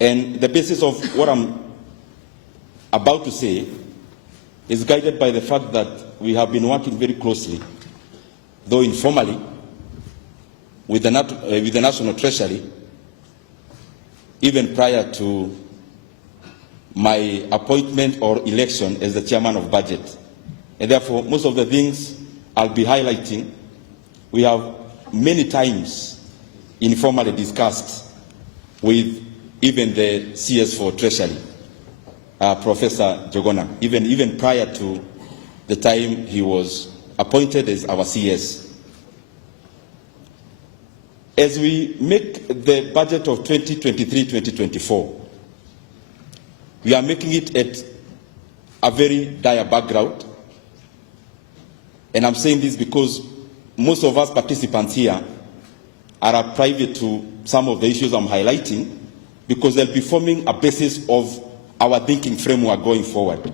And the basis of what I'm about to say is guided by the fact that we have been working very closely, though informally, with the National Treasury, even prior to my appointment or election as the chairman of budget. And therefore, most of the things I'll be highlighting, we have many times informally discussed with even the CS for Treasury, Professor Jogona, even prior to the time he was appointed as our CS. As we make the budget of 2023-2024, we are making it at a very dire background. And I'm saying this because most of us participants here are private to some of the issues I'm highlighting, because they'll be forming a basis of our thinking framework going forward.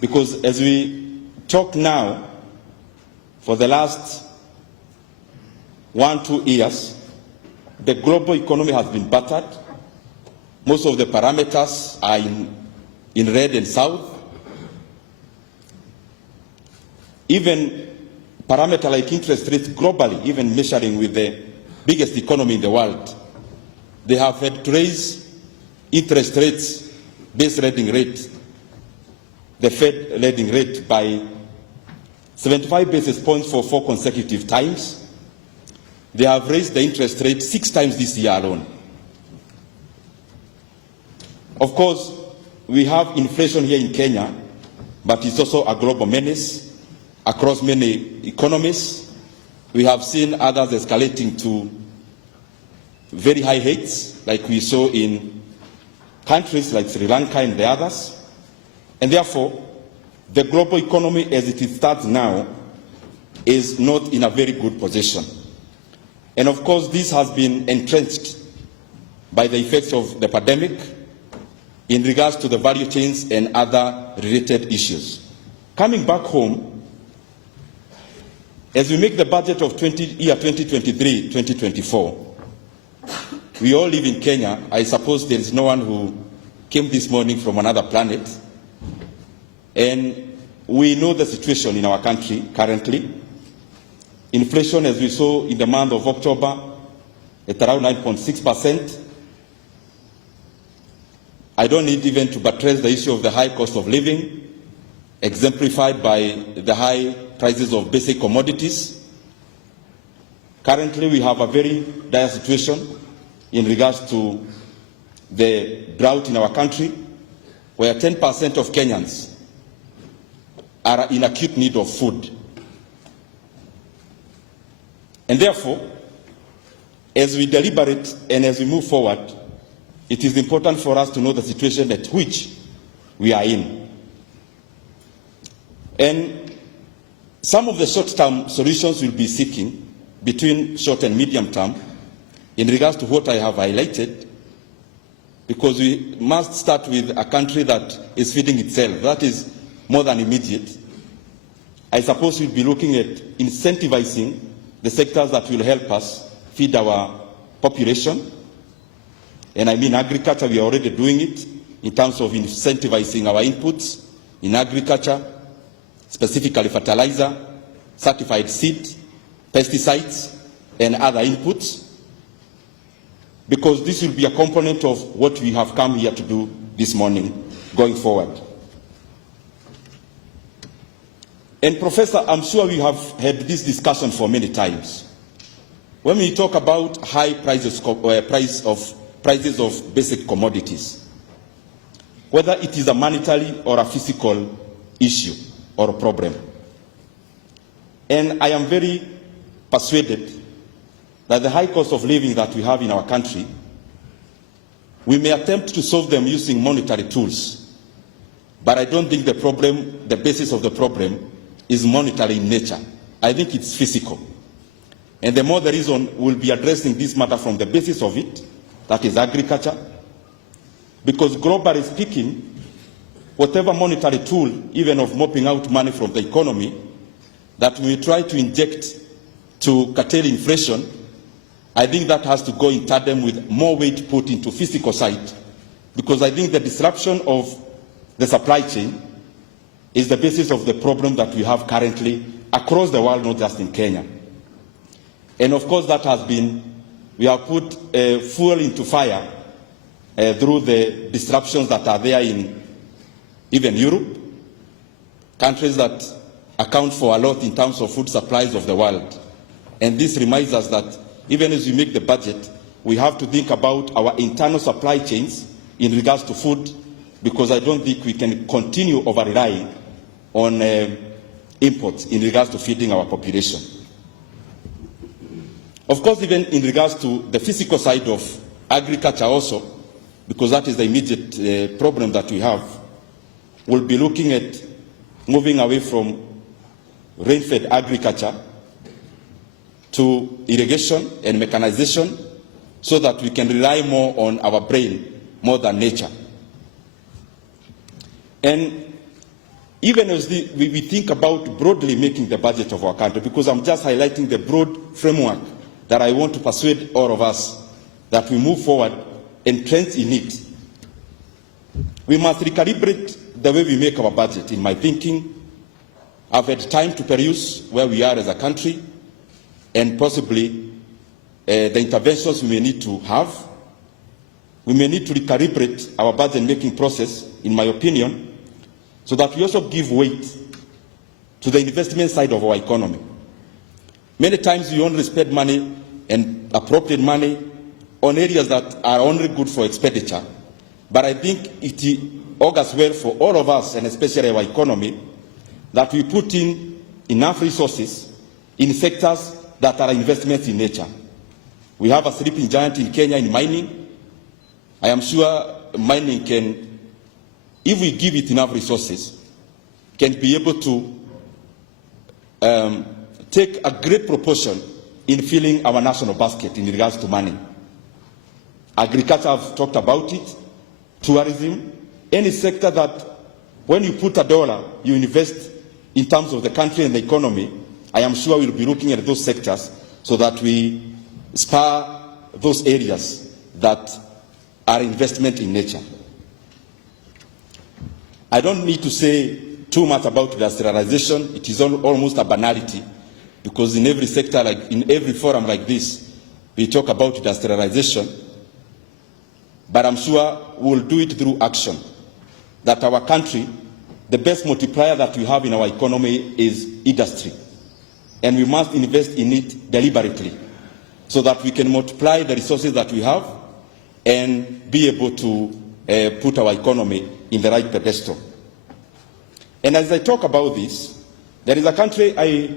Because as we talk now, for the last 1-2 years, the global economy has been battered. Most of the parameters are in red and south. Even parameters like interest rates globally, even measuring with the biggest economy in the world, they have had to raise interest rates, base lending rate, the Fed lending rate by 75 basis points for 4 consecutive times. They have raised the interest rate 6 times this year alone. Of course, we have inflation here in Kenya, but it's also a global menace across many economies. We have seen others escalating to very high heights, like we saw in countries like Sri Lanka and the others. And therefore, the global economy as it stands now is not in a very good position. And of course, this has been entrenched by the effects of the pandemic in regards to the value chains and other related issues. Coming back home, as we make the budget of year 2023-2024, we all live in Kenya. I suppose there is no one who came this morning from another planet. And we know the situation in our country currently. Inflation, as we saw in the month of October, at around 9.6%. I don't need even to buttress the issue of the high cost of living, exemplified by the high prices of basic commodities. Currently, we have a very dire situation in regards to the drought in our country, where 10% of Kenyans are in acute need of food. And therefore, as we deliberate and as we move forward, it is important for us to know the situation at which we are in. And some of the short-term solutions we'll be seeking between short and medium term in regards to what I have highlighted, because we must start with a country that is feeding itself. That is more than immediate. I suppose we'll be looking at incentivizing the sectors that will help us feed our population. And I mean agriculture, we are already doing it in terms of incentivizing our inputs in agriculture, specifically fertilizer, certified seed, pesticides, and other inputs, because this will be a component of what we have come here to do this morning going forward. And Professor, I'm sure we have had this discussion for many times. When we talk about high prices of basic commodities, whether it is a monetary or a physical issue or a problem. And I am very persuaded that the high cost of living that we have in our country, we may attempt to solve them using monetary tools, but I don't think the basis of the problem is monetary in nature. I think it's physical. And the more the reason we'll be addressing this matter from the basis of it, that is agriculture, because globally speaking, whatever monetary tool, even of mopping out money from the economy, that we try to inject to curtail inflation, I think that has to go in tandem with more weight put into physical side, because I think the disruption of the supply chain is the basis of the problem that we have currently across the world, not just in Kenya. And of course that has been, we have put fuel into fire through the disruptions that are there in even Europe, countries that account for a lot in terms of food supplies of the world. And this reminds us that even as we make the budget, we have to think about our internal supply chains in regards to food, because I don't think we can continue over-relying on imports in regards to feeding our population. Of course, even in regards to the physical side of agriculture also, because that is the immediate problem that we have, we'll be looking at moving away from rain-fed agriculture to irrigation and mechanization, so that we can rely more on our brain more than nature. And even as we think about broadly making the budget of our country, because I'm just highlighting the broad framework that I want to persuade all of us that we move forward entrenched in it, we must recalibrate the way we make our budget. In my thinking, I've had time to peruse where we are as a country, and possibly the interventions we may need to have. We may need to recalibrate our budget-making process, in my opinion, so that we also give weight to the investment side of our economy. Many times we only spend money and appropriate money on areas that are only good for expenditure, but I think it augurs well for all of us, and especially our economy, that we put in enough resources in sectors that are investments in nature. We have a sleeping giant in Kenya in mining. I am sure mining can, if we give it enough resources, can be able to take a great proportion in filling our national basket in regards to money. Agriculture, I've talked about it, tourism, any sector that when you put $1, you invest in terms of the country and the economy. I am sure we'll be looking at those sectors so that we spur those areas that are investment in nature. I don't need to say too much about industrialization. It is almost a banality, because in every sector, like in every forum like this, we talk about industrialization. But I'm sure we'll do it through action. That our country, the best multiplier that we have in our economy is industry. And we must invest in it deliberately, so that we can multiply the resources that we have and be able to put our economy in the right pedestal. And as I talk about this, there is a country I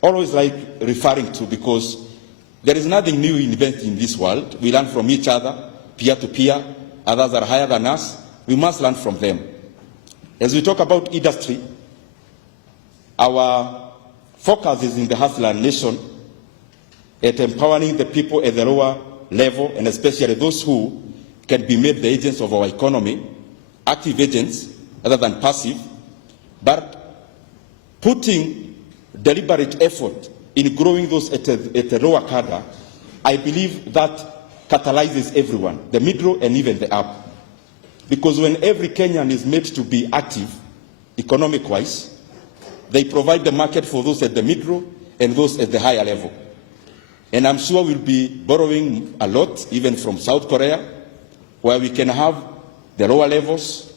always like referring to, because there is nothing new invented in this world. We learn from each other, peer to peer. Others are higher than us. We must learn from them. As we talk about industry, our focus is in the hustler nation at empowering the people at the lower level, and especially those who can be made the agents of our economy, active agents rather than passive, but putting deliberate effort in growing those at a lower cadre. I believe that catalyzes everyone, the middle and even the up. Because when every Kenyan is made to be active, economic-wise, they provide the market for those at the middle and those at the higher level. And I'm sure we'll be borrowing a lot, even from South Korea, where we can have the lower levels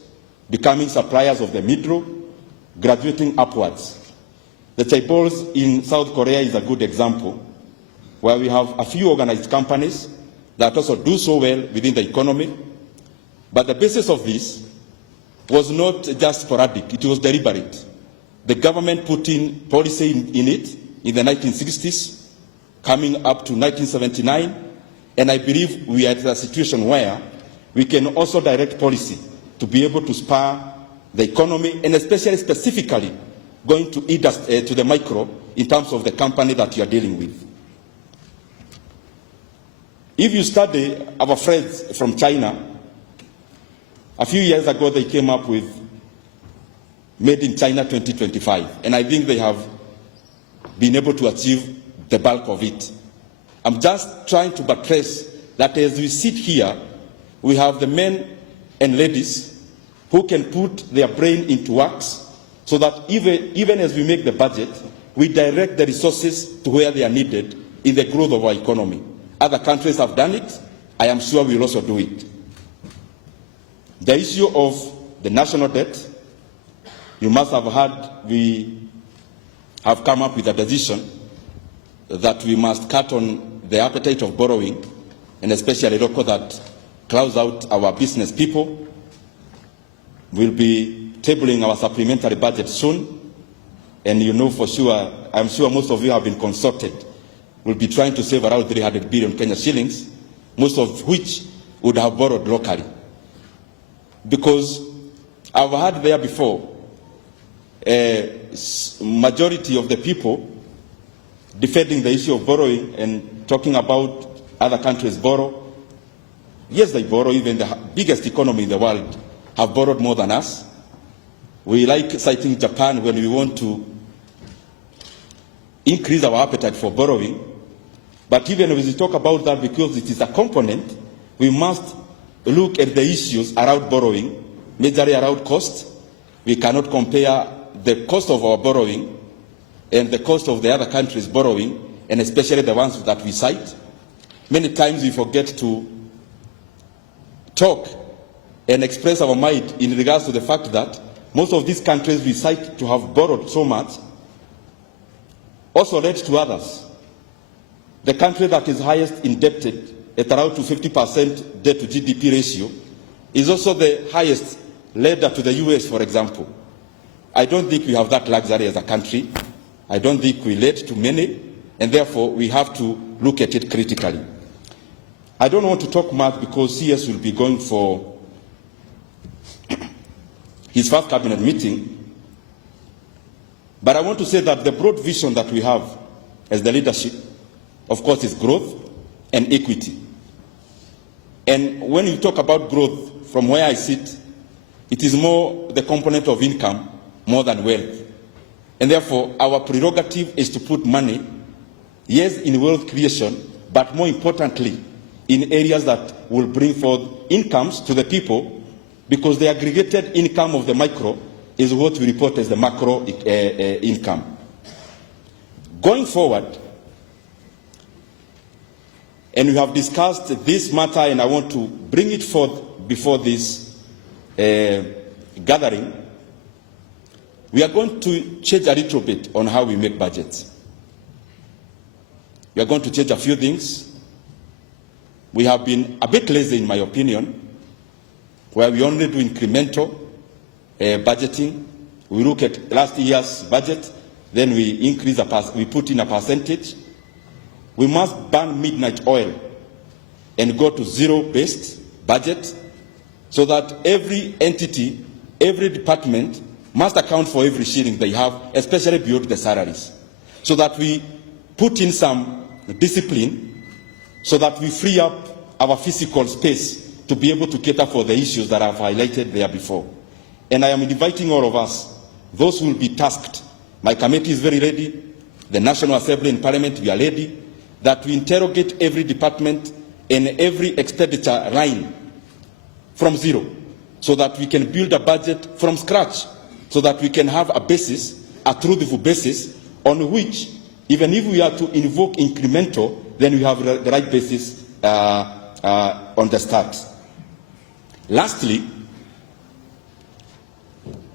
becoming suppliers of the middle, graduating upwards. The chaebols in South Korea is a good example, where we have a few organized companies that also do so well within the economy. But the basis of this was not just sporadic, it was deliberate. The government put in policy in it in the 1960s, coming up to 1979, and I believe we are at a situation where we can also direct policy to be able to spur the economy, and especially specifically going to the micro in terms of the company that you are dealing with. If you study our friends from China, a few years ago they came up with Made in China 2025, and I think they have been able to achieve the bulk of it. I'm just trying to buttress that as we sit here, we have the men and ladies who can put their brain into works so that even as we make the budget, we direct the resources to where they are needed in the growth of our economy. Other countries have done it. I am sure we will also do it. The issue of the national debt, you must have heard we have come up with a decision that we must cut on the appetite of borrowing, and especially local that clouds out our business people. We'll be tabling our supplementary budget soon, and you know for sure, I'm sure most of you have been consulted. We'll be trying to save around 300 billion Kenya shillings, most of which would have borrowed locally. Because I've heard there before, majority of the people defending the issue of borrowing and talking about other countries borrow. Yes, they borrow. Even the biggest economy in the world have borrowed more than us. We like citing Japan when we want to increase our appetite for borrowing. But even as we talk about that, because it is a component, we must look at the issues around borrowing, majorly around cost. We cannot compare the cost of our borrowing and the cost of the other countries' borrowing, and especially the ones that we cite. Many times we forget to talk and express our mind in regards to the fact that most of these countries we cite to have borrowed so much also led to others. The country that is highest indebted at around to 50% debt to GDP ratio is also the highest led to the US, for example. I don't think we have that luxury as a country. I don't think we led to many, and therefore we have to look at it critically. I don't want to talk much because CS will be going for his first cabinet meeting, but I want to say that the broad vision that we have as the leadership, of course, is growth and equity. And when you talk about growth, from where I sit, it is more the component of income more than wealth. And therefore, our prerogative is to put money, yes, in wealth creation, but more importantly, in areas that will bring forth incomes to the people, because the aggregated income of the micro is what we report as the macro income. Going forward, and we have discussed this matter, and I want to bring it forth before this gathering, we are going to change a little bit on how we make budgets. We are going to change a few things. We have been a bit lazy, in my opinion, where we only do incremental budgeting. We look at last year's budget, then we increase we put in a percentage. We must burn midnight oil and go to zero-based budget so that every entity, every department must account for every shilling they have, especially beyond the salaries, so that we put in some discipline so that we free up our physical space to be able to cater for the issues that I've highlighted there before. And I am inviting all of us, those who will be tasked. My committee is very ready. The National Assembly and Parliament, we are ready, that we interrogate every department and every expenditure line from zero, so that we can build a budget from scratch, so that we can have a basis, a truthful basis, on which, even if we are to invoke incremental, then we have the right basis on the start. Lastly,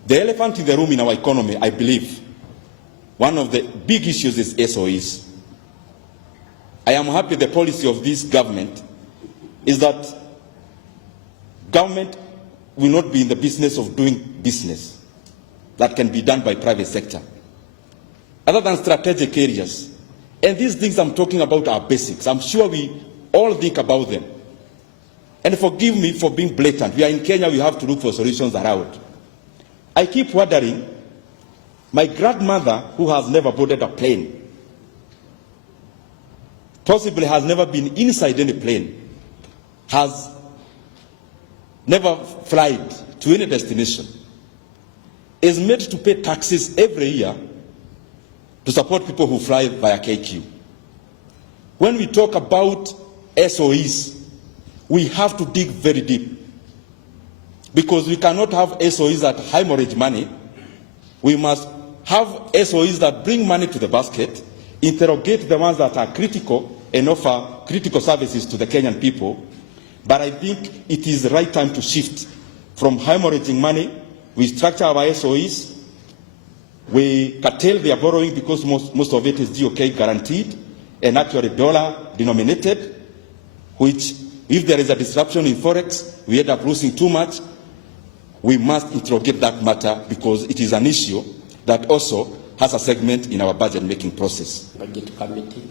the elephant in the room in our economy, I believe, one of the big issues is SOEs. I am happy the policy of this government is that government will not be in the business of doing business that can be done by private sector, other than strategic areas. And these things I'm talking about are basics. I'm sure we all think about them. And forgive me for being blatant. We are in Kenya, we have to look for solutions around. I keep wondering, my grandmother, who has never boarded a plane, possibly has never been inside any plane, has never flown to any destination, is made to pay taxes every year to support people who fly via KQ. when we talk about SOEs, we have to dig very deep, because we cannot have SOEs that hemorrhage money. We must have SOEs that bring money to the basket, interrogate the ones that are critical, and offer critical services to the Kenyan people. But I think it is the right time to shift from hemorrhaging money. We structure our SOEs. We curtail their borrowing, because most of it is GOK guaranteed and actually dollar denominated, which if there is a disruption in Forex, we end up losing too much. We must interrogate that matter, because it is an issue that also has a segment in our budget making process. Budget Committee,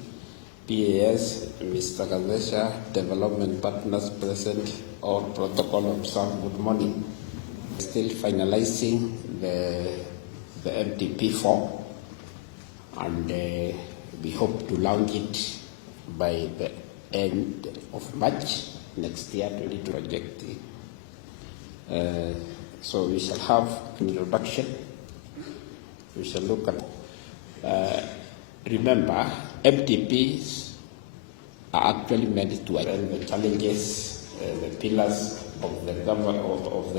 PAS, Mr. Gazesha, Development Partners present, all protocol observed. Good morning. Still finalizing the MTP form, and we hope to launch it by the end of March next year, 2020 project. So we shall have an introduction. We shall look at, remember, MTPs are actually meant to address the challenges, the pillars of the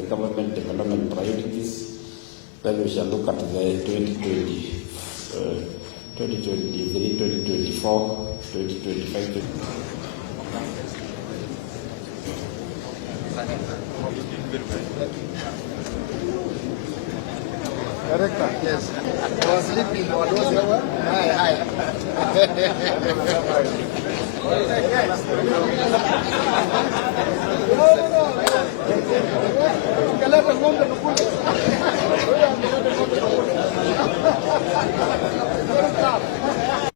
government development priorities. Then we shall look at the 2020, 2023, 2024, 2025. Director, yes. I was sleeping. I was over. Hi.